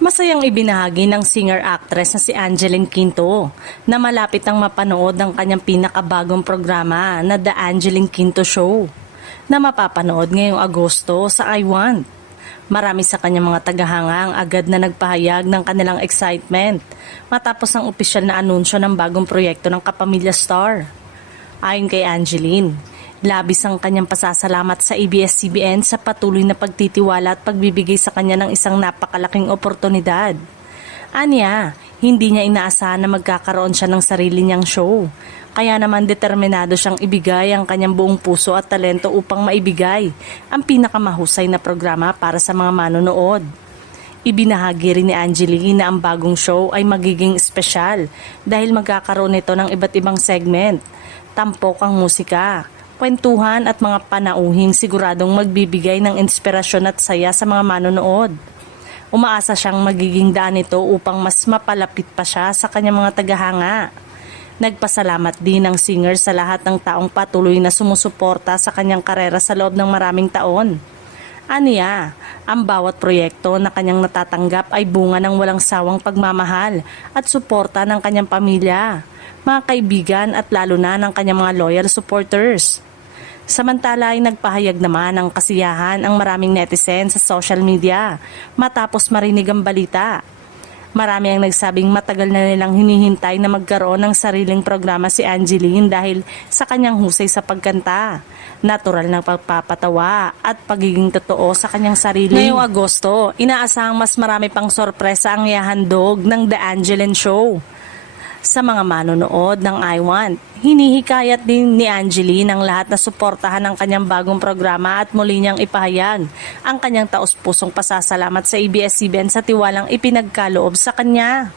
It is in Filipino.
Masayang ibinahagi ng singer-actress na si Angeline Quinto na malapit ang mapanood ang kanyang pinakabagong programa na The Angeline Quinto Show na mapapanood ngayong Agosto sa I Want. Marami sa kanyang mga tagahanga ang agad na nagpahayag ng kanilang excitement matapos ang opisyal na anunsyo ng bagong proyekto ng Kapamilya Star. Ayon kay Angeline, labis ang kanyang pasasalamat sa ABS-CBN sa patuloy na pagtitiwala at pagbibigay sa kanya ng isang napakalaking oportunidad. Aniya, hindi niya inaasahan na magkakaroon siya ng sarili niyang show. Kaya naman determinado siyang ibigay ang kanyang buong puso at talento upang maibigay ang pinakamahusay na programa para sa mga manonood. Ibinahagi rin ni Angeline na ang bagong show ay magiging espesyal dahil magkakaroon ito ng iba't ibang segment, tampok ang musika, kwentuhan at mga panauhing siguradong magbibigay ng inspirasyon at saya sa mga manonood. Umaasa siyang magiging daan ito upang mas mapalapit pa siya sa kanyang mga tagahanga. Nagpasalamat din ang singer sa lahat ng taong patuloy na sumusuporta sa kanyang karera sa loob ng maraming taon. Aniya, ang bawat proyekto na kanyang natatanggap ay bunga ng walang sawang pagmamahal at suporta ng kanyang pamilya, mga kaibigan at lalo na ng kanyang mga loyal supporters. Samantala ay nagpahayag naman ng kasiyahan ang maraming netizen sa social media matapos marinig ang balita. Marami ang nagsabing matagal na nilang hinihintay na magkaroon ng sariling programa si Angeline dahil sa kanyang husay sa pagkanta, natural na pagpapatawa at pagiging totoo sa kanyang sarili. Ngayong Agosto, inaasahang mas marami pang sorpresa ang ihahandog ng The Angeline Show. Sa mga manonood ng I Want, hinihikayat din ni Angeline ang lahat na suportahan ang kanyang bagong programa at muli niyang ipahayag ang kanyang taos-pusong pasasalamat sa ABS-CBN sa tiwalang ipinagkaloob sa kanya.